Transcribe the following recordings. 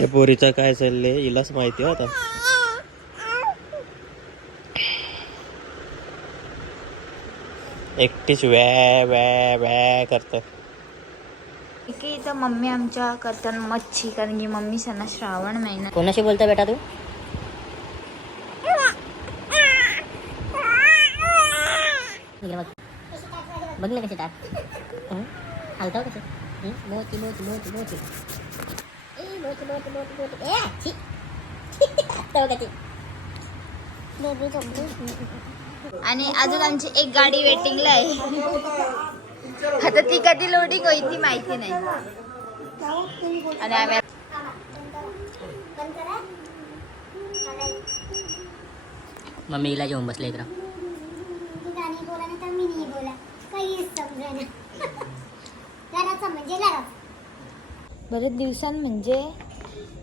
या पोरीचं काय चाललंय? हिलाच माहिती हो आता. एकटीच वॅ वॅ वॅ करत इथं मम्मी आमच्या करतात मच्छी कारण की मम्मी सणा श्रावण महिना. कोणाशी बोलतो बेटा तू? बघ. ना कसे टाक. हलताव कसे? मोती मोती मोती मोती. आणि अजून आमची एक गाडी वेटिंगला आहे. आता ती कधी लोडिंग होईल ती माहिती नाही. आणि आम्ही मम्मी हिला जेवून बसले इकडं. गाणी बोला ना तर मी नाही बोला काहीच समजेना लढाचा लढा बरेच दिवसां म्हणजे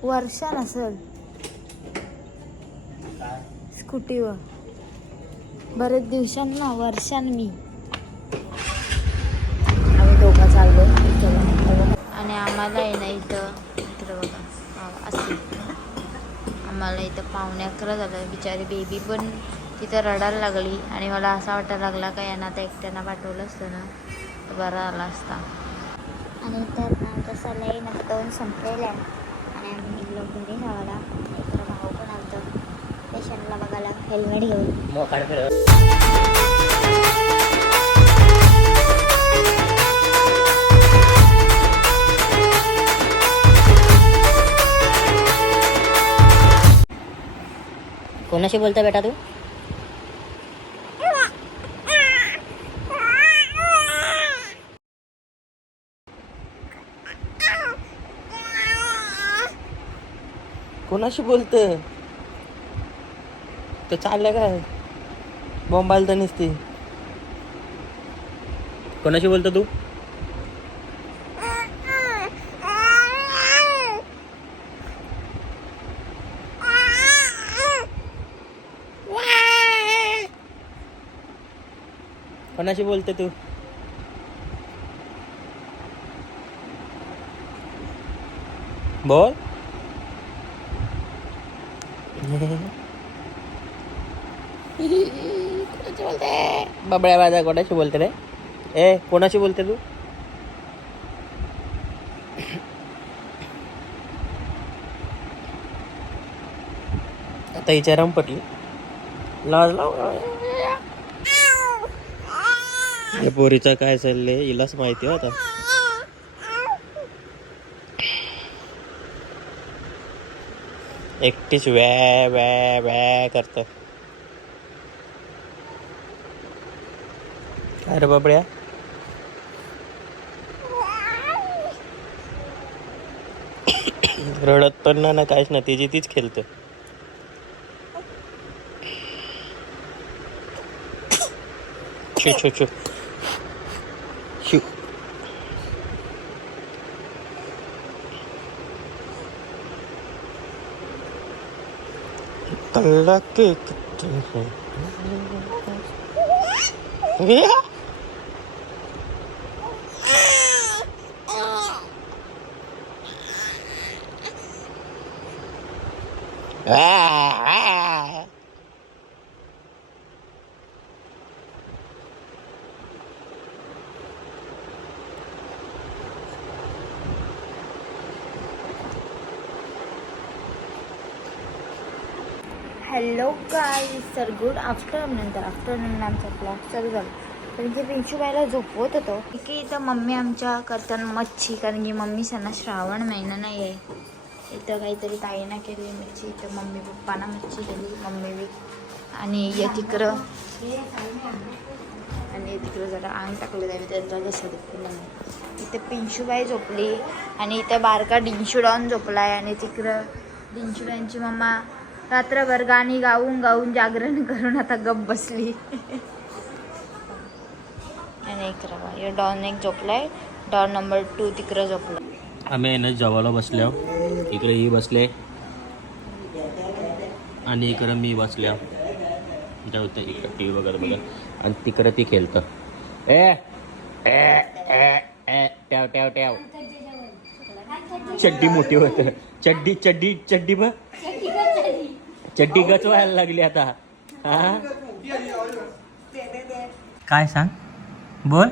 वर्षान असेल स्कूटीवर. बरेच दिवसांना वर्षान मी. आम्ही डोका चाललो आणि आम्हाला आहे ना इथं इकडं बघा. असं. आम्हाला इथं पाहुणे अकरा झालं. बिचारी बेबी पण तिथं रडायला लागली. आणि मला असा वाटायला लागला का यांना आता एकट्यानं पाठवलं असतं ना बरं आला असता. आणि तर आमचं सलाई नक्तवून संपलेलं आहे. आणि आम्ही निघलो घरी राहायला इकडं भाऊ पण आलतं पेशंटला बघायला हेल्मेट घेऊन मोकाड कोणाशी बोलता बेटा तू? कोणाशी बोलत तर चाललं काय बॉम्बाल तर नसते कोणाशी बोलतो तू? कोणाशी बोलते तू? बोल। बोलते बबड्या माझा कोणाशी बोलते रे? ए कोणाशी बोलते तू? आता हिच्या रम पटली लाज लाव. पोरीचं काय चाललंय? हिलाच माहिती हो आता. एकटीच वॅ वॅ वॅ करत काय रे बाबड्या? रडत पण ना ना काहीच ना तिची तीच खेळत. शू शू शू शू 달라 깨끗해 왜? 아, 아. हॅलो काय सर गुड आफ्टरनून तर आफ्टरनून आमचा ब्लॉग चालू झाला. कारण की पिंशूबाईला झोपवत होतो. की इथं मम्मी आमच्या करतात मच्छी कारण की मम्मी सणा श्रावण महिना नाही आहे इथं काहीतरी ताईनं केली मच्छी इथं मम्मी पप्पाना मच्छी केली मम्मी बी. आणि या तिकडं आणि तिकडं जरा अंग टाकलं जाईल त्यांचा जसं दुखलं नाही इथं पिंशूबाई झोपली. आणि इथं बारका डिंशुडॉन आहे आणि तिकडं डिंशुडॉनची मम्मा रात्रभर गाणी गाऊन गाऊन जागरण करून आता गप बसली. आणि इकडं बा हे डॉन एक झोपलाय. डॉन नंबर टू तिकडं झोपला. आम्ही ना जेवायला बसल्या. इकडे ही बसले. आणि इकडं मी बसल्या. जाऊ त्या इकडं टी व्ही वगैरे बघा आणि तिकडं ती खेळतं. ए ए ए ए ट्याव ट्याव ट्याव चड्डी मोठी होत. चड्डी चड्डी चड्डी बघ. चड्डी गच व्हायला लागली आता. हा? काय सांग? बोल.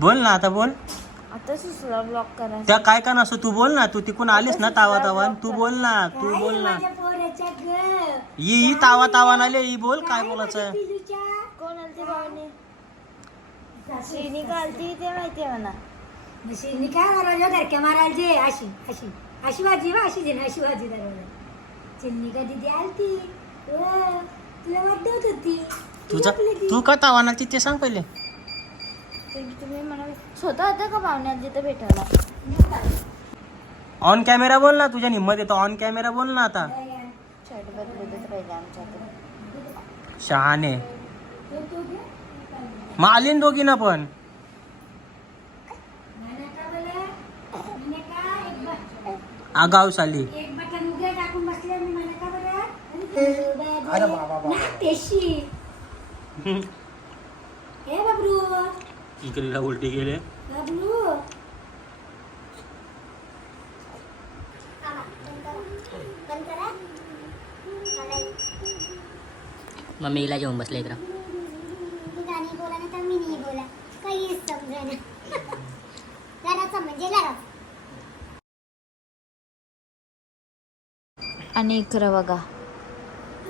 बोल ना आता बोल. आता ब्लॉक त्या काय का नसतो तू बोल ना तू तिकून आलीस ना तावा तावान तू बोल ना तू बोल ना. ही ही तावा तावान आले ही बोल काय बोलायचं. कोण आलती श्रीनी ते माहितीये मला दुसरी काय मारायला घरक्या मारायचे अशी अशी. अशी भाजी वा अशी अशी भाजी दरवाजा चिन्नी का दिदी आलती. ओ, तुला वाटत होती? तुझा तू का तावान आलती ते सांग पहिले? तुम्ही स्वतः होतं का पाहुणे आलती तर भेटायला ऑन कॅमेरा बोल ना तुझ्या हिंमत येतो ऑन कॅमेरा बोल ना आता. शर्ट बदलतच शहाणे. मग आली ना दोघी ना पण आगाव साली एक बटन उघडे टाकून बसले मी म्हणा का तेशी हे बाबरू. इकडे उलटी गेले बाबरू. मम्मीला जेवून बसले इकडं. गाणी बोला ना तर मी नाही बोला. काही समजेना म्हणजे आणि इकडं बघा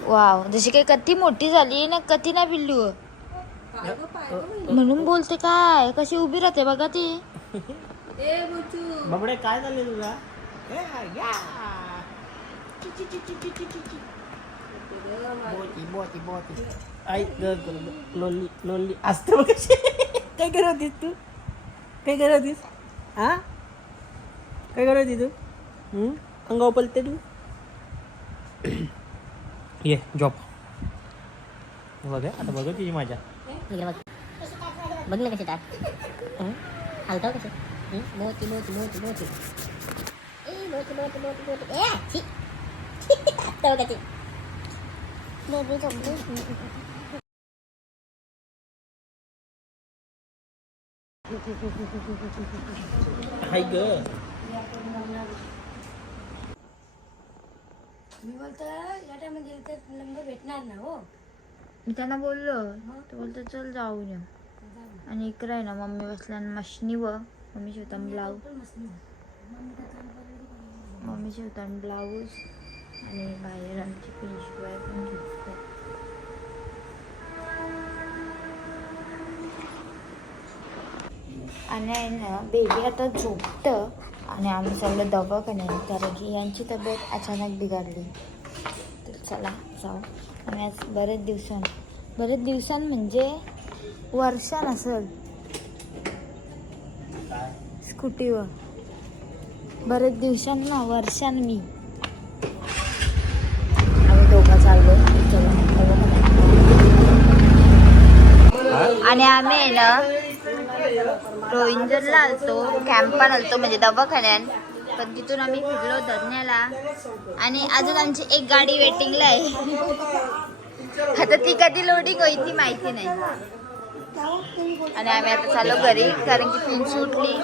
वाव जशी काही कती मोठी झाली ना कती ना बिल्लू. म्हणून बोलते काय कशी उभी राहते बघा ती. बाबडे काय झाले लोनली लोनली असते बघ. काय करत होतीस तू? काय करत होतीस? हा? काय करत होती तू? हम्म? अंगावर पलते तू? ये जॉब बघ आता बघ तुझी माझ्या बघ. ना कसे टाक. हलताव कसे हं? मोती मोती मोती मोती. ए मोती मोती मोती मोती. ए छी. तो कसे बेबी झोपली हाय ग. मी बोलतो या टायमध्ये इथे नंबर भेटणार ना हो? मी त्यांना बोललो तो बोलतो चल जाऊन येऊ आणि इकडं आहे ना मम्मी बसल्या मशनी व मम्मी शिवताना ब्लाऊज मम्मी शिवताना ब्लाऊज. आणि बाहेर आमची पिंशिवाय पण शिवते आणि आहे ना बेबी आता झोपतं. आणि आम्ही चाललो दवाखान्यात. कारण की यांची तब्येत अचानक बिघडली. तर चला जाऊ. आम्ही आज बरेच दिवसां बरेच दिवसां म्हणजे वर्षान असेल. स्कूटीवर. बरेच दिवसांना वर्षान मी. आम्ही दोघं चाललो चला आणि आम्ही आहे ना रोहिंजरला आलतो कॅम्पान आलतो म्हणजे दवाखान्यात. पण तिथून आम्ही फिरलो धरण्याला आणि अजून आमची एक गाडी वेटिंगला आहे. आता ती कधी लोडिंग होईल ती माहिती नाही. आणि आम्ही आता चाललो घरी कारण की पिंची उठली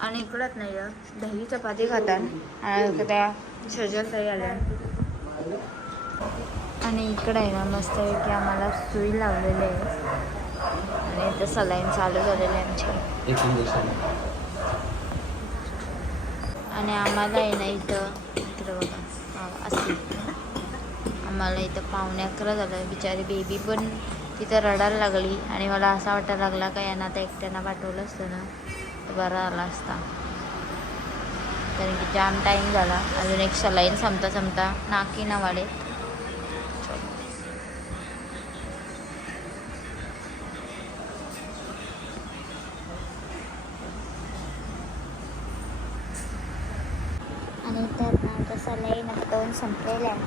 आणि इकडंच नाही दही चपाती खातात. आणि त्या सजल ताई आल्या. आणि इकडं आहे ना मस्तपैकी आम्हाला सुई लावलेली आहे. आणि इथं सलाईन चालू झालेलं आहे आमची. आणि आम्हाला आहे ना इथं इकडं बघा हा, अशी आम्हाला इथं पावणे अकरा झालं. बिचारी बेबी पण तिथं रडायला लागली. आणि मला असा वाटायला लागला का यांना आता एकट्यानं पाठवलं असतं ना तर बरा आला असता. कारण की जाम टाईम झाला. अजून एक सलाईन संपता संपता नाकी ना वाढे आणि तर ना आमचा सलाईन आता दोन संपलेल्या आहे.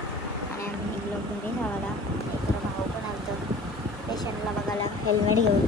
आणि आम्ही निघलो घरी जावाला इकडं भाऊ पण आलतो. पेशंटला बघायला हेल्मेट घेऊन.